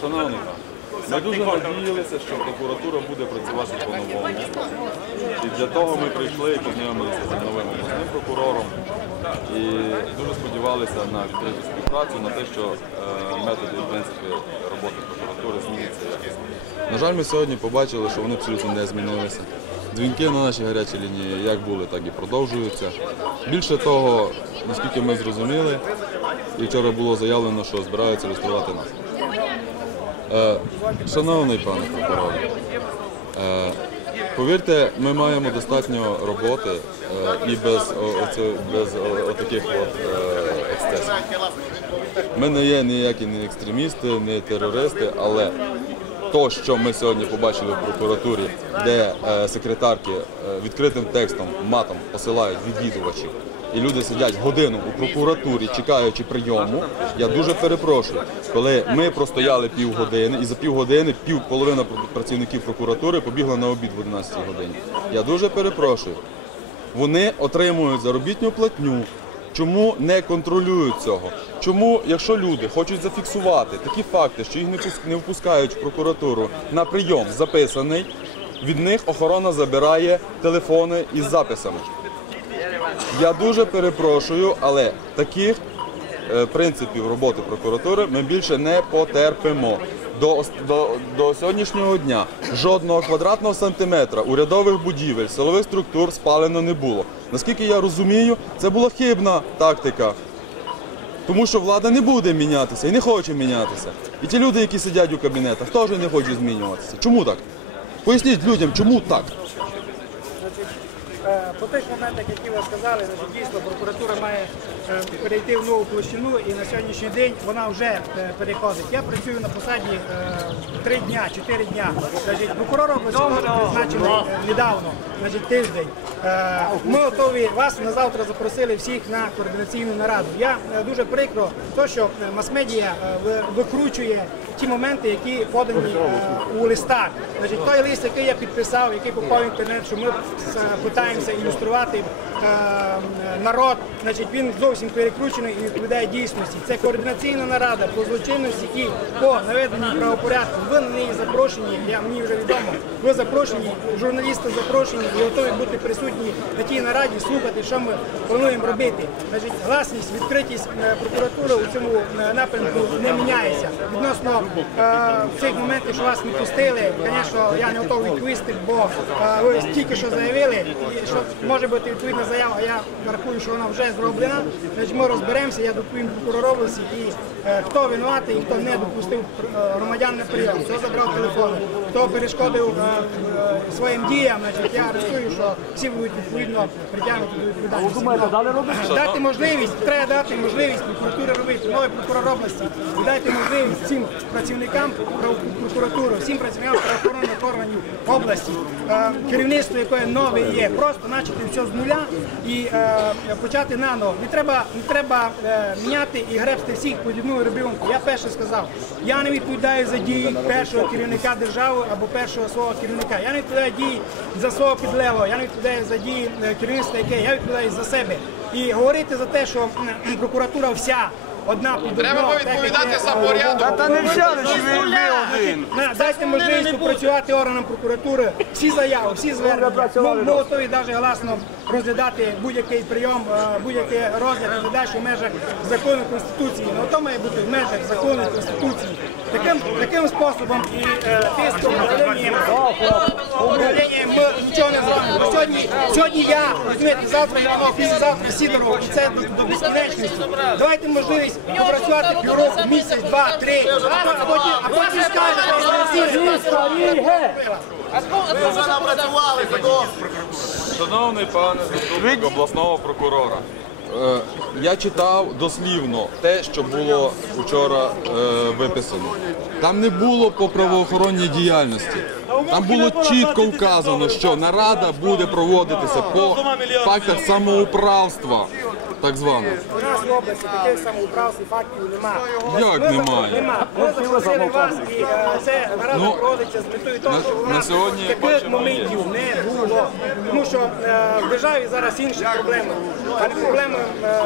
Шановний, ми дуже надіялися, що прокуратура буде працювати по-новому. І для того ми прийшли і познайомилися з новим обласним прокурором. І дуже сподівалися на відкриту співпрацю, на те, що е, методи і принципи роботи прокуратури зміняться. На жаль, ми сьогодні побачили, що вони абсолютно не змінилися. Дзвінки на нашій гарячій лінії як були, так і продовжуються. Більше того, наскільки ми зрозуміли, і вчора було заявлено, що збираються люструвати нас. Е, Шановний пане прокурор, е, повірте, ми маємо достатньо роботи е, і без, оце- без отаких от, е, ексцесів. Ми не є ніякі не екстремісти, не терористи, але то, що ми сьогодні побачили в прокуратурі, де е, секретарки е, відкритим текстом, матом посилають відвідувачів, і люди сидять годину у прокуратурі, чекаючи прийому. Я дуже перепрошую, коли ми простояли півгодини, і за півгодини пів половина працівників прокуратури побігла на обід в 11 годині. Я дуже перепрошую. Вони отримують заробітну платню. Чому не контролюють цього? Чому, якщо люди хочуть зафіксувати такі факти, що їх не впускають в прокуратуру на прийом записаний, від них охорона забирає телефони із записами. Я дуже перепрошую, але таких принципів роботи прокуратури ми більше не потерпимо. До, до, до сьогоднішнього дня жодного квадратного сантиметра урядових будівель, силових структур спалено не було. Наскільки я розумію, це була хибна тактика. Тому що влада не буде мінятися і не хоче мінятися. І ті люди, які сидять у кабінетах, теж не хочуть змінюватися. Чому так? Поясніть людям, чому так? Е, По тих моментах, які ви сказали, значить, дійсно прокуратура має е, перейти в нову площину і на сьогоднішній день вона вже е, переходить. Я працюю на посаді три дня, чотири дня. Значить, прокурор призначений недавно, значить, тиждень. Ми готові вас на завтра запросили всіх на координаційну нараду. Я дуже прикро, то, що мас-медіа викручує ті моменти, які подані у листах. Значить, той лист, який я підписав, який попав в інтернет, що ми е, Times e народ, значить він зовсім перекручений і відповідає дійсності. Це координаційна нарада по злочинності і по наведенню правопорядку. Ви на неї запрошені, я мені вже відомо. Ви запрошені, журналісти запрошені готові бути присутні на тій нараді, слухати, що ми плануємо робити. Значить, гласність, відкритість е, прокуратури у цьому е, напрямку не міняється. Відносно е, цих моментів, що вас не пустили, звісно, я не готовий відповісти, бо е, ви тільки що заявили, що може бути відповідна заява, я рахую, що вона вже зроблена. Значить, ми розберемося, я доповім області, і е, хто винуватий, і хто не допустив е, громадян на прийом, хто забрав телефони, хто перешкодив е, е, своїм діям, значить, я рахую, що всі будуть відповідно притягнуті до відповідальності. Дати можливість, треба дати можливість прокуратурі робити, новий прокурор області, і дайте можливість всім працівникам прокуратури, всім працівникам правоохоронних органів області, е, керівництво, яке нове є, просто почати все з нуля і е, почати наново. Не треба, не треба е, міняти і гребсти всіх по одну ребенку. Я перше сказав, я не відповідаю за дії першого керівника держави або першого свого керівника. Я не відповідаю дії за свого підлевого, я не відповідаю за дії е, керівництва, яке я відповідаю за себе. І говорити за те, що прокуратура вся одна під Треба відповідати за порядок. Та не взяли, що ви ви один. на- Дайте можливість попрацювати органам прокуратури. Всі заяви, всі звернення. Ми, ми готові навіть гласно розглядати будь-який прийом, е, будь-який розгляд розглядач у межах закону Конституції. Ну, то має бути в межах закону Конституції. Таким, таким способом і е, тиском, управлінням, управлінням ми нічого не зробимо. Сьогодні, сьогодні я, розумієте, завтра Іванов, післязавтра Сідоров, і це до, до безкінечності. Давайте можливість попрацювати півроку, місяць, два, три, а потім, а потім скажете, що всі Ви вже напрацювали. Шановний пане заступник обласного прокурора, я читав дослівно те, що було вчора е, виписано. Там не було по правоохоронній діяльності. Там було чітко вказано, що нарада буде проводитися по фактах самоуправства, так зване. У нас в області таких самоуправств і фактів немає. Як Ми немає? Нема. Ми запросили вас і е, це нарада Ну, проводиться з метою того, на- що у на нас сьогодні таких бачимо, моментів не було. Тому що е, в державі зараз інші проблеми, а не проблеми е,